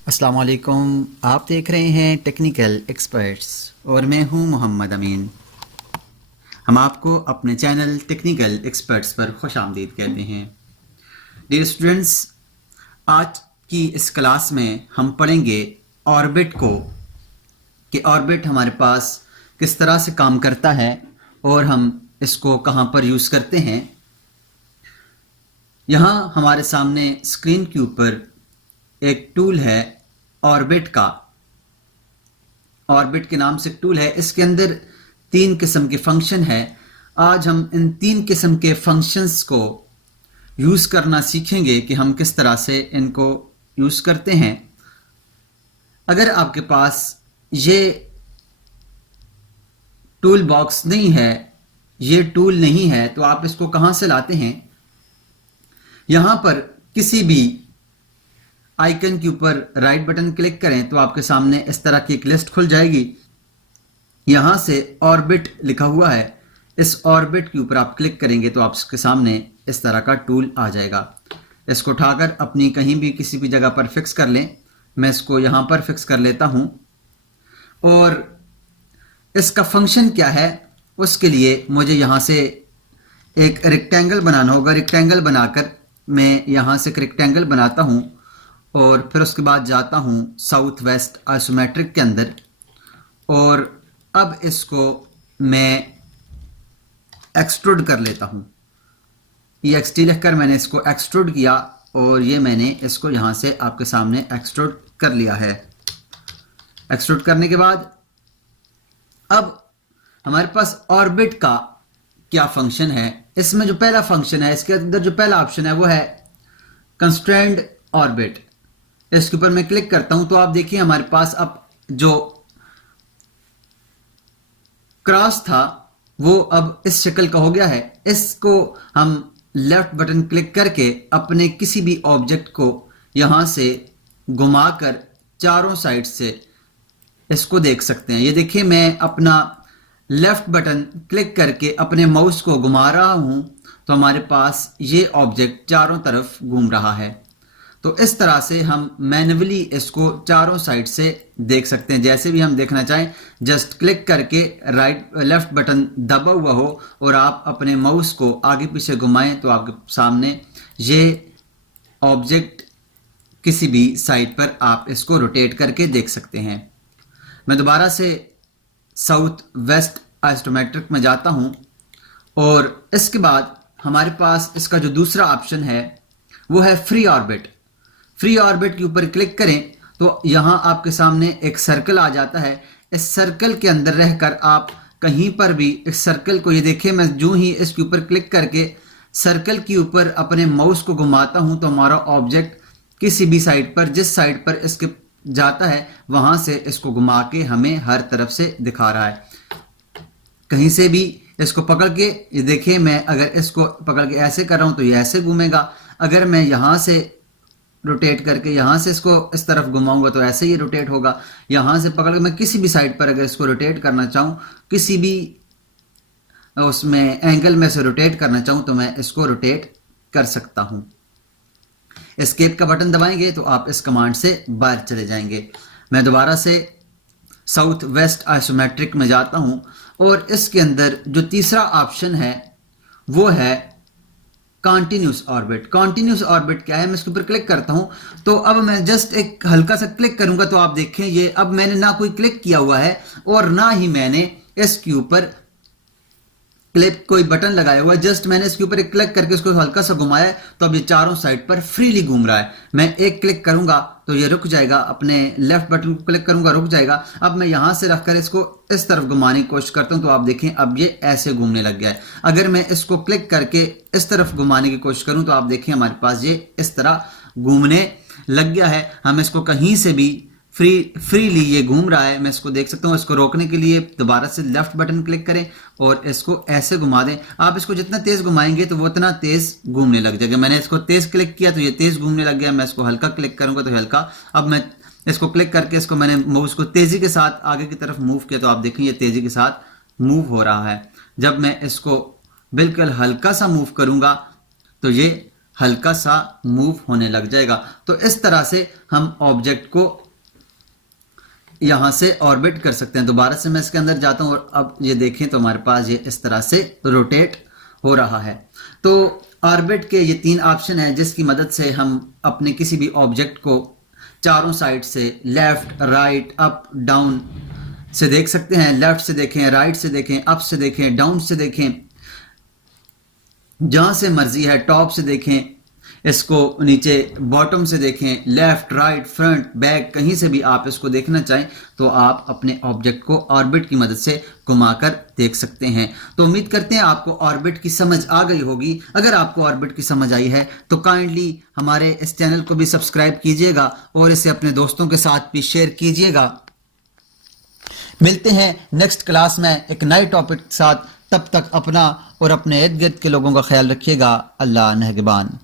अस्सलाम वालेकुम। आप देख रहे हैं टेक्निकल एक्सपर्ट्स और मैं हूं मोहम्मद अमीन। हम आपको अपने चैनल टेक्निकल एक्सपर्ट्स पर खुश आमदीद कहते हैं। डियर स्टूडेंट्स, आज की इस क्लास में हम पढ़ेंगे ऑर्बिट को, कि ऑर्बिट हमारे पास किस तरह से काम करता है और हम इसको कहां पर यूज़ करते हैं। यहाँ हमारे सामने स्क्रीन के ऊपर एक टूल है ऑर्बिट का। ऑर्बिट के नाम से टूल है। इसके अंदर 3 किस्म के फंक्शन है। आज हम इन 3 किस्म के फंक्शंस को यूज़ करना सीखेंगे कि हम किस तरह से इनको यूज़ करते हैं। अगर आपके पास ये टूल बॉक्स नहीं है, ये टूल नहीं है, तो आप इसको कहाँ से लाते हैं। यहाँ पर किसी भी आइकन के ऊपर राइट बटन क्लिक करें तो आपके सामने इस तरह की एक लिस्ट खुल जाएगी। यहाँ से ऑर्बिट लिखा हुआ है। इस ऑर्बिट के ऊपर आप क्लिक करेंगे तो आपके सामने इस तरह का टूल आ जाएगा। इसको उठाकर अपनी कहीं भी किसी भी जगह पर फिक्स कर लें। मैं इसको यहाँ पर फिक्स कर लेता हूँ। और इसका फंक्शन क्या है, उसके लिए मुझे यहाँ से एक रेक्टेंगल बनाना होगा। रेक्टेंगल बनाकर मैं यहाँ से एक रेक्टेंगल बनाता हूँ और फिर उसके बाद जाता हूँ साउथ वेस्ट आइसोमेट्रिक के अंदर। और अब इसको मैं एक्सट्रूड कर लेता हूँ। ये एक्सटी लिखकर मैंने इसको एक्सट्रूड किया और ये मैंने इसको यहाँ से आपके सामने एक्सट्रूड कर लिया है। एक्सट्रूड करने के बाद अब हमारे पास ऑर्बिट का क्या फंक्शन है। इसमें जो पहला फंक्शन है, इसके अंदर जो पहला ऑप्शन है वो है कंस्ट्रेंड ऑर्बिट। इसके ऊपर मैं क्लिक करता हूं तो आप देखिए हमारे पास अब जो क्रॉस था वो अब इस शक्ल का हो गया है। इसको हम लेफ्ट बटन क्लिक करके अपने किसी भी ऑब्जेक्ट को यहां से घुमाकर चारों साइड से इसको देख सकते हैं। ये देखिए, मैं अपना लेफ्ट बटन क्लिक करके अपने माउस को घुमा रहा हूं तो हमारे पास ये ऑब्जेक्ट चारों तरफ घूम रहा है। तो इस तरह से हम मैन्युअली इसको चारों साइड से देख सकते हैं। जैसे भी हम देखना चाहें, जस्ट क्लिक करके राइट लेफ्ट बटन दबा हुआ हो और आप अपने माउस को आगे पीछे घुमाएं तो आपके सामने ये ऑब्जेक्ट किसी भी साइड पर आप इसको रोटेट करके देख सकते हैं। मैं दोबारा से साउथ वेस्ट आइसोमेट्रिक में जाता हूं और इसके बाद हमारे पास इसका जो दूसरा ऑप्शन है वो है फ्री ऑर्बिट। फ्री ऑर्बिट के ऊपर क्लिक करें तो यहां आपके सामने एक सर्कल आ जाता है। इस सर्कल के अंदर रहकर आप कहीं पर भी इस सर्कल को, ये देखिए मैं जो ही इसके ऊपर क्लिक करके सर्कल के ऊपर अपने माउस को घुमाता हूं तो हमारा ऑब्जेक्ट किसी भी साइड पर, जिस साइड पर इसके जाता है वहां से इसको घुमा के हमें हर तरफ से दिखा रहा है। कहीं से भी इसको पकड़ के, ये देखिए मैं अगर इसको पकड़ के ऐसे कर रहा हूं तो ये ऐसे घूमेगा। अगर मैं यहां से रोटेट करके यहां से इसको इस तरफ घुमाऊंगा तो ऐसे ही रोटेट होगा। यहां से पकड़ के मैं किसी भी साइड पर अगर इसको रोटेट करना चाहूं, किसी भी उसमें एंगल में से रोटेट करना चाहूं तो मैं इसको रोटेट कर सकता हूं। एस्केप का बटन दबाएंगे तो आप इस कमांड से बाहर चले जाएंगे। मैं दोबारा से साउथ वेस्ट आइसोमेट्रिक में जाता हूं और इसके अंदर जो तीसरा ऑप्शन है वो है कॉन्टिन्यूस ऑर्बिट। कॉन्टिन्यूस ऑर्बिट क्या है, मैं इसके ऊपर क्लिक करता हूं तो अब मैं जस्ट एक हल्का सा क्लिक करूंगा तो आप देखें ये अब मैंने ना कोई क्लिक किया हुआ है और ना ही मैंने इसके ऊपर क्लिक कोई बटन लगाया हुआ है। जस्ट मैंने इसके ऊपर एक क्लिक करके इसको हल्का सा घुमाया है तो अब ये चारों साइड पर फ्रीली घूम रहा है। मैं एक क्लिक करूंगा तो ये रुक जाएगा, अपने लेफ्ट बटन को क्लिक करूंगा रुक जाएगा। अब मैं यहां से रखकर इसको इस तरफ घुमाने की कोशिश करता हूं तो आप देखें अब ये ऐसे घूमने लग गया है। अगर मैं इसको क्लिक करके इस तरफ घुमाने की कोशिश करूं तो आप देखें हमारे पास ये इस तरह घूमने लग गया है। हम इसको कहीं से भी फ्रीली ये घूम रहा है, मैं इसको देख सकता हूँ। इसको रोकने के लिए दोबारा से लेफ्ट बटन क्लिक करें और इसको ऐसे घुमा दें। आप इसको जितना तेज घुमाएंगे तो वो उतना तेज घूमने लग जाएगा। मैंने इसको तेज क्लिक किया तो ये तेज घूमने लग गया। मैं इसको हल्का क्लिक करूंगा तो हल्का। अब मैं इसको क्लिक करके इसको मैंने माउस को तेजी के साथ आगे की तरफ मूव किया तो आप देखें ये तेजी के साथ मूव हो रहा है। जब मैं इसको बिल्कुल हल्का सा मूव करूंगा तो ये हल्का सा मूव होने लग जाएगा। तो इस तरह से हम ऑब्जेक्ट को यहां से ऑर्बिट कर सकते हैं। दोबारा से मैं इसके अंदर जाता हूं और अब ये देखें तो हमारे पास ये इस तरह से रोटेट हो रहा है। तो ऑर्बिट के ये 3 ऑप्शन हैं जिसकी मदद से हम अपने किसी भी ऑब्जेक्ट को चारों साइड से लेफ्ट, राइट, अप, डाउन से देख सकते हैं। लेफ्ट से देखें, राइट से देखें, अप से देखें, डाउन से देखें, जहां से मर्जी है टॉप से देखें, इसको नीचे बॉटम से देखें, लेफ्ट, राइट, फ्रंट, बैक, कहीं से भी आप इसको देखना चाहें तो आप अपने ऑब्जेक्ट को ऑर्बिट की मदद से घुमाकर देख सकते हैं। तो उम्मीद करते हैं आपको ऑर्बिट की समझ आ गई होगी। अगर आपको ऑर्बिट की समझ आई है तो काइंडली हमारे इस चैनल को भी सब्सक्राइब कीजिएगा और इसे अपने दोस्तों के साथ भी शेयर कीजिएगा। मिलते हैं नेक्स्ट क्लास में एक नए टॉपिक के साथ। तब तक अपना और अपने इर्द गिर्द के लोगों का ख्याल रखिएगा। अल्लाह निगहबान।